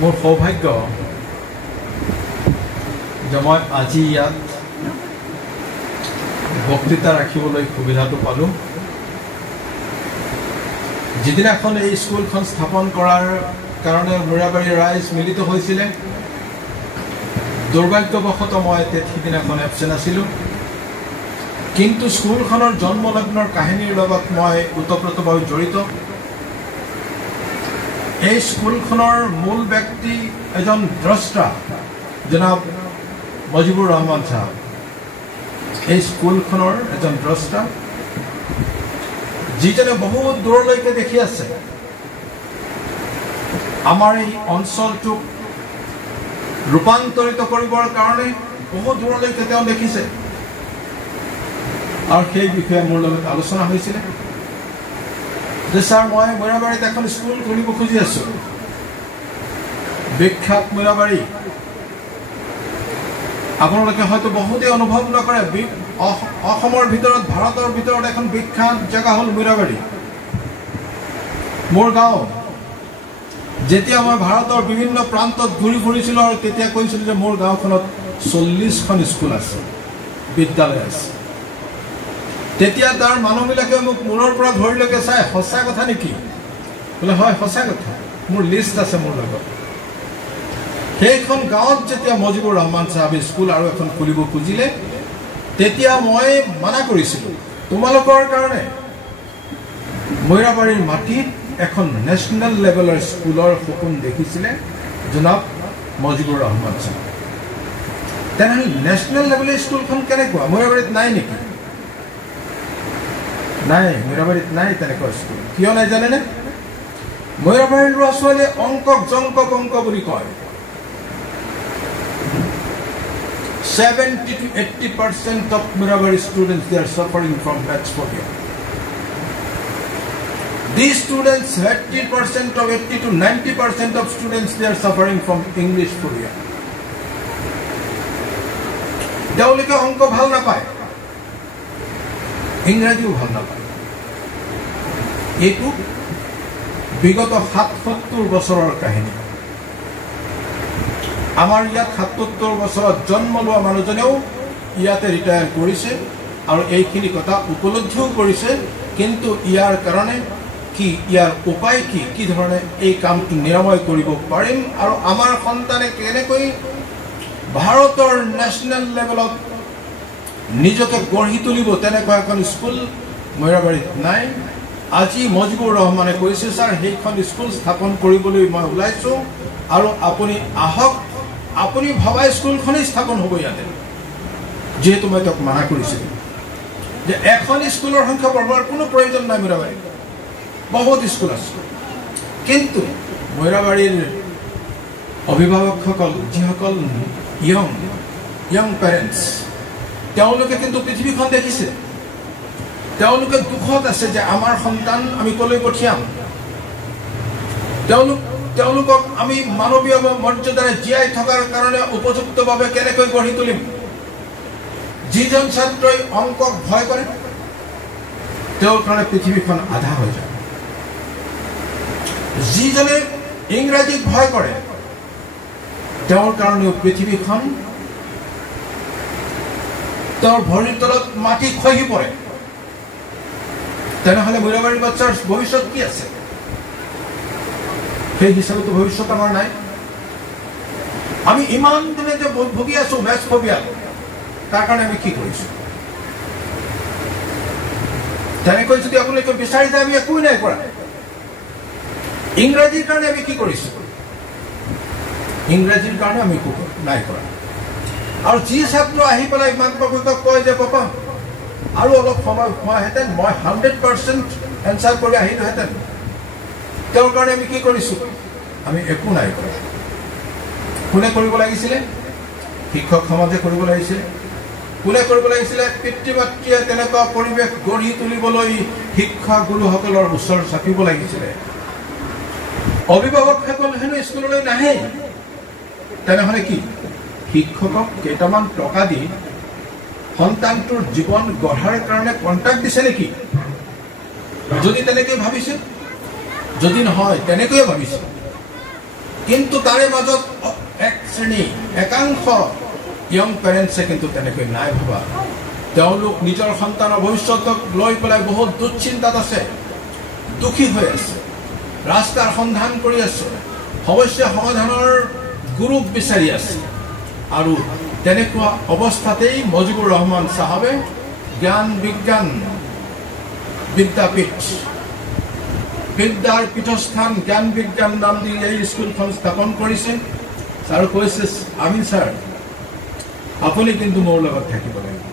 মোৰ সৌভাগ্য যে মই আজি ইয়াত বক্তৃতা ৰাখিবলৈ সুবিধাটো পালোঁ। যিদিনাখন এই স্কুলখন স্থাপন কৰাৰ কাৰণে মূৰাবাৰী ৰাইজ মিলিত হৈছিলে, দুৰ্ভাগ্যবশতঃ মই সিদিনাখন এবচেণ্ট আছিলোঁ। কিন্তু স্কুলখনৰ জন্মলগ্নৰ কাহিনীৰ লগত মই ওতপ্ৰোতভাৱে জড়িত। এই স্কুলখনৰ মূল ব্যক্তি এজন দ্ৰষ্টা, জনাব মজিবুৰ ৰহমান চাহাব। এই স্কুলখনৰ এজন দ্ৰষ্টা, যিজনে বহুত দূৰলৈকে দেখি আছে। আমাৰ এই অঞ্চলটোক ৰূপান্তৰিত কৰিবৰ কাৰণে বহুত দূৰলৈকে তেওঁ দেখিছে, আৰু সেই বিষয়ে মোৰ লগত আলোচনা হৈছিলে যে ছাৰ, মই মূৰাবাৰীত এখন স্কুল খুলিব খুজি আছোঁ। বিখ্যাত মূৰাবাৰী, আপোনালোকে হয়তো বহুতেই অনুভৱ নকৰে, অসমৰ ভিতৰত, ভাৰতৰ ভিতৰত এখন বিখ্যাত জেগা হ'ল মূৰাবাৰী। মোৰ গাঁও। যেতিয়া মই ভাৰতৰ বিভিন্ন প্ৰান্তত ঘূৰি ফুৰিছিলোঁ আৰু তেতিয়া কৈছিলোঁ যে মোৰ গাঁওখনত 40খন স্কুল আছে, বিদ্যালয় আছে। তেতিয়া তাৰ মানুহবিলাকে মোক মূৰৰ পৰা ধৰিলৈকে চাই, সঁচা কথা নেকি? বোলে হয়, সঁচা কথা, মোৰ লিষ্ট আছে মোৰ লগত। সেইখন গাঁৱত যেতিয়া মজিবুৰ ৰহমান চাহাবে স্কুল আৰু এখন খুলিব খুজিলে, তেতিয়া মই মানা কৰিছিলোঁ, তোমালোকৰ কাৰণে মূৰাবাৰীৰ মাটিত এখন নেশ্যনেল লেভেলৰ স্কুলৰ সপোন দেখিছিলে জনাব মজিবুৰ ৰহমান চাহাব। তেনেহ'লে নেশ্যনেল লেভেলৰ স্কুলখন কেনেকুৱা? মূৰাবাৰীত নাই নেকি? নাই, মূৰাবাৰীত নাই তেনেকুৱা স্কুল। কিয় নাই জানেনে? মূৰাবাৰীৰ ল'ৰা ছোৱালীয়ে অংকক জংকক অংক বুলি কয়। 70 to 80% of Murabari students, they are suffering from maths phobia. These students, 80% of 80 to 90% of students, they are suffering from English phobia. তেওঁলোকে অংক ভাল নাপায়, ইংৰাজীও ভাল নাপায়। এইটো বিগত ৭৭ বছৰৰ কাহিনী। আমাৰ ইয়াত ৭৭ বছৰত জন্ম লোৱা মানুহজনেও ইয়াতে ৰিটায়াৰ কৰিছে আৰু এইখিনি কথা উপলব্ধিও কৰিছে। কিন্তু ইয়াৰ কাৰণে কি, ইয়াৰ উপায় কি, কি ধৰণে এই কামটো নিৰাময় কৰিব পাৰিম আৰু আমাৰ সন্তানে কেনেকৈ ভাৰতৰ নেশ্যনেল লেভেলত নিজকে গঢ়ি তুলিব, তেনেকুৱা এখন স্কুল মূৰাবাৰীত নাই। আজি মজিবুৰ ৰহমানে কৈছে, ছাৰ, সেইখন স্কুল স্থাপন কৰিবলৈ মই ওলাইছোঁ আৰু আপুনি আহক, আপুনি ভবা স্কুলখনেই স্থাপন হ'ব ইয়াতে। যিহেতু মই তেওঁক মানা কৰিছিলোঁ যে এখন স্কুলৰ সংখ্যা বঢ়োৱাৰ কোনো প্ৰয়োজন নাই, মূৰাবাৰীত বহুত স্কুল আছে। কিন্তু মূৰাবাৰীৰ অভিভাৱকসকল, যিসকল ইয়ং পেৰেণ্টছ, তেওঁলোকে কিন্তু পৃথিৱীখন দেখিছে। তেওঁলোকে দুখত আছে যে আমাৰ সন্তান আমি কলৈ পঠিয়াম, তেওঁলোকক আমি মানৱীয় মৰ্যাদাৰে জীয়াই থকাৰ কাৰণে উপযুক্তভাৱে কেনেকৈ গঢ়ি তুলিম। যিজন ছাত্ৰই অংকক ভয় কৰে, তেওঁৰ কাৰণে পৃথিৱীখন আধা হৈ যায়। যিজনে ইংৰাজীক ভয় কৰে, তেওঁৰ কাৰণেও পৃথিৱীখন তেওঁৰ ভৰিৰ তলত মাটি খহি পৰে। তেনেহ'লে মূৰাবাৰীৰ বাচ্চাৰ ভৱিষ্যত কি আছে? সেই হিচাপেতো ভৱিষ্যত আমাৰ নাই। আমি ইমান দিনে যে ভুগি আছো মেথছ ফবিয়া, তাৰ কাৰণে আমি কি কৰিছো? তেনেকৈ যদি আপোনালোকে বিচাৰি যায়, আমি একোৱেই নাই কৰা। ইংৰাজীৰ কাৰণে আমি কি কৰিছো? ইংৰাজীৰ কাৰণে আমি একো নাই কৰা। আৰু যি ছাত্ৰ আহি পেলাই মাক বাপেকক কয় যে পাপা আৰু অলপ সময় হোৱাহেঁতেন, মই 100% এনচাৰ কৰি আহিলোহেঁতেন, তেওঁৰ কাৰণে আমি কি কৰিছো? আমি একো নাই কৰা। কোনে কৰিব লাগিছিলে? শিক্ষক সমাজে কৰিব লাগিছিলে। কোনে কৰিব লাগিছিলে? পিতৃ মাতৃয়ে তেনেকুৱা পৰিৱেশ গঢ়ি তুলিবলৈ শিক্ষা গুৰুসকলৰ ওচৰ চাপিব লাগিছিলে। অভিভাৱকসকল হেনো স্কুললৈ নাহে। তেনেহ'লে কি শিক্ষকক কেইটামান টকা দি সন্তানটোৰ জীৱন গঢ়াৰ কাৰণে কণ্ট্ৰাক্ট দিছে নেকি? যদি তেনেকৈ ভাবিছে, যদি নহয় তেনেকৈয়ে ভাবিছে, কিন্তু তাৰে মাজত এক শ্ৰেণী একাংশ ইয়ং পেৰেণ্টছে কিন্তু তেনেকৈ নাই ভবা। তেওঁলোক নিজৰ সন্তানৰ ভৱিষ্যতক লৈ পেলাই বহুত দুশ্চিন্তাত আছে, দুখী হৈ আছে, ৰাস্তাৰ সন্ধান কৰি আছে, সমস্যা সমাধানৰ গুৰুক বিচাৰি আছে। আৰু তেনেকুৱা অৱস্থাতেই মুজিবুৰ ৰহমান চাহাবে জ্ঞান বিজ্ঞান বিদ্যাপীঠ, বিদ্যাৰ পীঠস্থান জ্ঞান বিজ্ঞান নাম দি এই স্কুলখন স্থাপন কৰিছে। আৰু কৈছে আমিন ছাৰ, আপুনি কিন্তু মোৰ লগত থাকিব লাগিব।